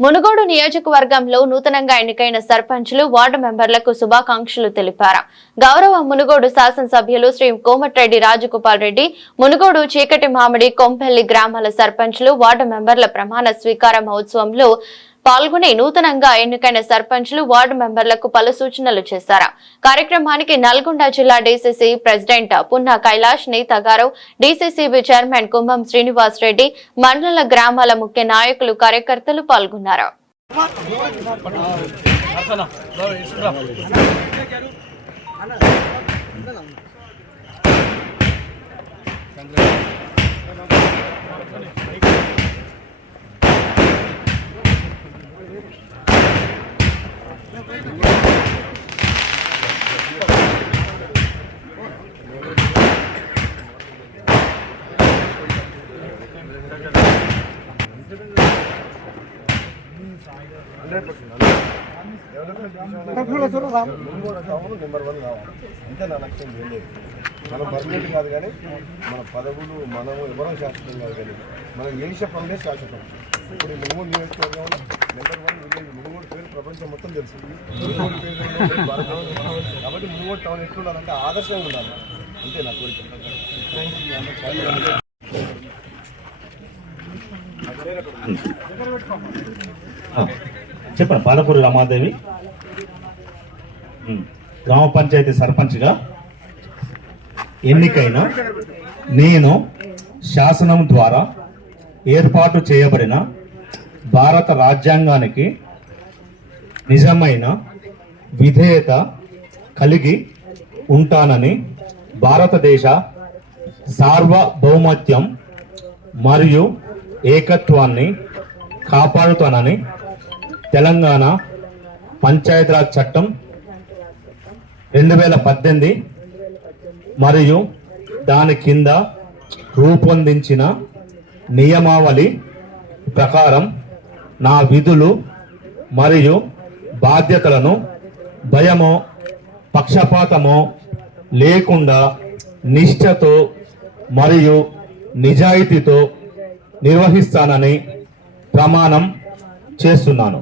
మునుగోడు నియోజకవర్గంలో నూతనంగా ఎన్నికైన సర్పంచులు వార్డు మెంబర్లకు శుభాకాంక్షలు తెలిపారు. గౌరవ మునుగోడు శాసనసభ్యులు శ్రీ కోమటిరెడ్డి రాజగోపాల్ రెడ్డి మునుగోడు చీకటి మామిడి కొంపెల్లి గ్రామాల సర్పంచులు వార్డు మెంబర్ల ప్రమాణ స్వీకార మహోత్సవంలో పాల్గొని నూతనంగా ఎన్నికైన సర్పంచులు వార్డు మెంబర్లకు పలు సూచనలు చేశారు. కార్యక్రమానికి నల్గొండ జిల్లా డీసీసీ ప్రెసిడెంట్ పున్నా కైలాష్ నేతగారావు డీసీసీబీ చైర్మన్ కుంభం శ్రీనివాస్ రెడ్డి మండల గ్రామాల ముఖ్య నాయకులు కార్యకర్తలు పాల్గొన్నారు. కూడా కావాలి నెంబర్ వన్ కావాలి అంతే నా లక్ష్యం ఏం మనం పర్మనెంట్ కాదు కానీ మన పదవులు మనము ఎవరో శాశ్వతం కాదు కానీ మనం చేసే పనులే శాశ్వతం ఇప్పుడు మునుగోడు నియోజకవర్గంలో నెంబర్ వన్ విలేజ్ మునుగోడు పేరు ప్రపంచం మొత్తం తెలుసు మునుగోడు పేరు కాబట్టి మునుగోడు టౌన్ ఎట్లుండాలంటే ఆదర్శంగా ఉండాలి అంతే నా కోరిక చెప్పండి పాలపూరి రమాదేవి. గ్రామ పంచాయతీ సర్పంచ్గా ఎన్నికైన నేను శాసనం ద్వారా ఏర్పాటు చేయబడిన భారత రాజ్యాంగానికి నిజమైన విధేయత కలిగి ఉంటానని భారతదేశ సార్వభౌమత్యం మరియు ఏకత్వాన్ని కాపాడుతానని తెలంగాణ పంచాయతీరాజ్ చట్టం రెండు వేల పద్దెనిమిది మరియు దాని కింద రూపొందించిన నియమావళి ప్రకారం నా విధులు మరియు బాధ్యతలను భయమో పక్షపాతమో లేకుండా నిష్ఠతో మరియు నిజాయితీతో నిర్వహిస్తానని ప్రమాణం చేస్తున్నాను.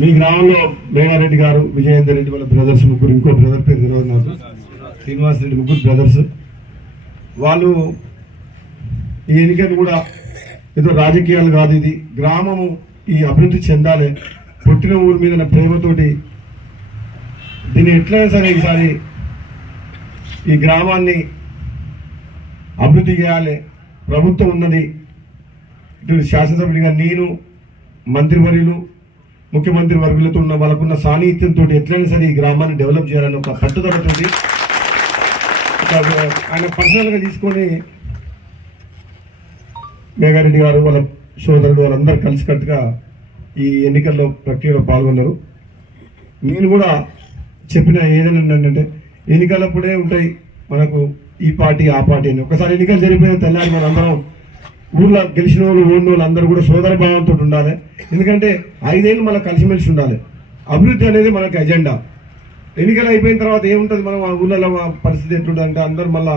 మీ గ్రామంలో మేఘారెడ్డి గారు విజయేందర్ రెడ్డి వాళ్ళ బ్రదర్స్ ముగ్గురు ఇంకో బ్రదర్ పేరు తెలియదు నాకు శ్రీనివాస్ రెడ్డి ముగ్గురు బ్రదర్స్. వాళ్ళు ఈ ఎన్నికను కూడా ఏదో రాజకీయాలు కాదు ఇది. గ్రామము ఈ అభివృద్ధి చెందాలి. పుట్టిన ఊరి మీద ప్రేమతోటి దీన్ని ఎట్లయినా సరే ఈసారి ఈ గ్రామాన్ని అభివృద్ధి చేయాలి. ప్రభుత్వం ఉన్నది. ఇటు శాసనసభ్యుడిగా నేను మంత్రివర్యులు ముఖ్యమంత్రి వర్గులతో ఉన్న వాళ్ళకున్న సాన్నిహిత్యంతో ఎట్లయినా సరే ఈ గ్రామాన్ని డెవలప్ చేయాలని ఒక పట్టుదలతోటి ఆయన పర్సనల్గా తీసుకొని మేఘారెడ్డి గారు వాళ్ళ సోదరుడు వాళ్ళందరూ కలిసికట్టుగా ఈ ఎన్నికల్లో ప్రక్రియలో పాల్గొన్నారు. నేను కూడా చెప్పిన ఏదైనా ఏంటంటే ఎన్నికలప్పుడే ఉంటాయి మనకు ఈ పార్టీ ఆ పార్టీ అని. ఒకసారి ఎన్నికలు జరిగిపోయిన తెల్లారి మనందరం ఊర్లో గెలిచిన వాళ్ళు ఓడిన వాళ్ళు అందరూ కూడా సోదర భావంతో ఉండాలి. ఎందుకంటే ఐదేళ్ళు మనకు కలిసిమెలిసి ఉండాలి. అభివృద్ధి అనేది మనకు ఎజెండా. ఎన్నికలు అయిపోయిన తర్వాత ఏముంటుంది? మనం ఆ ఊళ్ళలో పరిస్థితి ఎట్లుంటుంది అంటే అందరు మళ్ళీ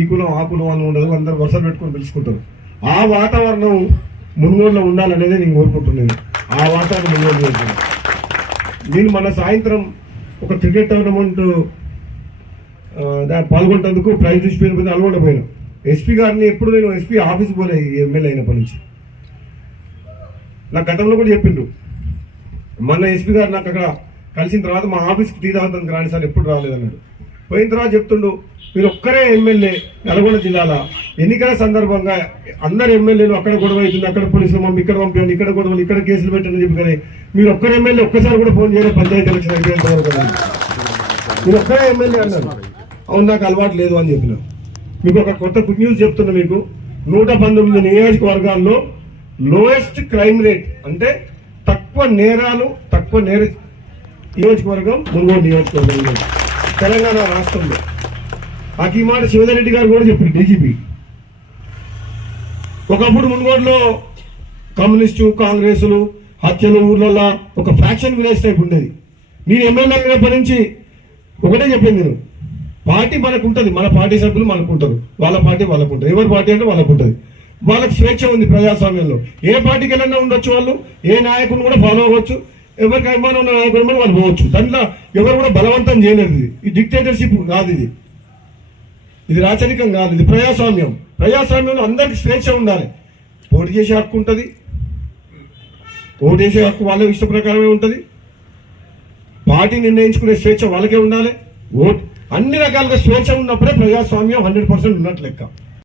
ఈ కులం ఆ కులం అని ఉండదు. అందరు వరుసలు పెట్టుకొని పిలుచుకుంటారు. ఆ వాతావరణం మునుగోడులో ఉండాలనేది నేను కోరుకుంటున్నాను. ఆ వాతావరణం మునుగోడు నేను మన సాయంత్రం ఒక క్రికెట్ టోర్నమెంట్ ఆ, దా- పాల్గొంటందుకు ప్రైజ్ తీసుకుపోయిన నల్గొండ పోయాను. ఎస్పీ గారిని ఎప్పుడు నేను ఎస్పీ ఆఫీస్ పోలే ఎమ్మెల్యే అయినప్పటి నుంచి. నా గతంలో కూడా చెప్పిండ్రు. మొన్న ఎస్పీ గారు నాకు అక్కడ కలిసిన తర్వాత మా ఆఫీస్కి టీ తాగుతానికి రాని సార్ ఎప్పుడు రాలేదన్నాడు. పోయిన తర్వాత చెప్తుండు మీరు ఒక్కరే ఎమ్మెల్యే నల్గొండ జిల్లాలో ఎన్నికల సందర్భంగా అందరు ఎమ్మెల్యేలు అక్కడ గొడవ అవుతుంది అక్కడ పోలీసులు మమ్మల్ని ఇక్కడ పంపించండి ఇక్కడ గొడవలు ఇక్కడ కేసులు పెట్టండి చెప్పి కానీ మీరు ఒక్కరు ఎమ్మెల్యే ఒక్కసారి కూడా ఫోన్ చేయాలి పంచాయతీ ఎలక్షన్ అయిపోయేంత మీరు ఒక్కరే ఎమ్మెల్యే అన్నారు. అవును నాకు అలవాటు లేదు అని చెప్పిన. మీకు ఒక కొత్త గుడ్ న్యూస్ చెప్తున్నా మీకు. నూట పంతొమ్మిది నియోజకవర్గాల్లో లోయెస్ట్ క్రైమ్ రేట్ అంటే తక్కువ నేరాలు తక్కువ నేర నియోజకవర్గం మునుగోడు నియోజకవర్గం తెలంగాణ రాష్ట్రంలో. నాకు ఈ మాట శివధరెడ్డి గారు కూడా చెప్పారు డీజీపీ. ఒకప్పుడు మునుగోడులో కమ్యూనిస్టు కాంగ్రెస్లు హత్యలు ఊర్లలో ఒక ఫ్యాక్షన్ విలేజ్ టైప్ ఉండేది. నేను ఎమ్మెల్యే అయినప్పటి నుంచి ఒకటే చెప్పింది నేను. పార్టీ మనకు ఉంటుంది మన పార్టీ సభ్యులు మనకు ఉంటారు వాళ్ళ పార్టీ వాళ్ళకు ఉంటుంది ఎవరి పార్టీ అంటే వాళ్ళకు ఉంటుంది వాళ్ళకి స్వేచ్ఛ ఉంది ప్రజాస్వామ్యంలో. ఏ పార్టీకి వెళ్ళినా ఉండొచ్చు వాళ్ళు ఏ నాయకుడిని కూడా ఫాలో అవ్వచ్చు. ఎవరికి అభిమానం ఉన్న నాయకుడు వాళ్ళు పోవచ్చు. దాంట్లో ఎవరు కూడా బలవంతం చేయలేదు ఇది. ఈ డిక్టేటర్షిప్ కాదు ఇది. ఇది రాచరికం కాదు ఇది ప్రజాస్వామ్యం. ప్రజాస్వామ్యంలో అందరికి స్వేచ్ఛ ఉండాలి. పోటీ చేసే హక్కు ఉంటుంది. ఓటు చేసే హక్కు వాళ్ళ ఇష్ట ప్రకారమే ఉంటుంది. పార్టీ నిర్ణయించుకునే స్వేచ్ఛ వాళ్ళకే ఉండాలి. ఓటు అన్ని రకాలుగా స్వేచ్ఛ ఉన్నప్పుడే ప్రజాస్వామ్యం హండ్రెడ్ పర్సెంట్ ఉన్నట్లు లెక్క.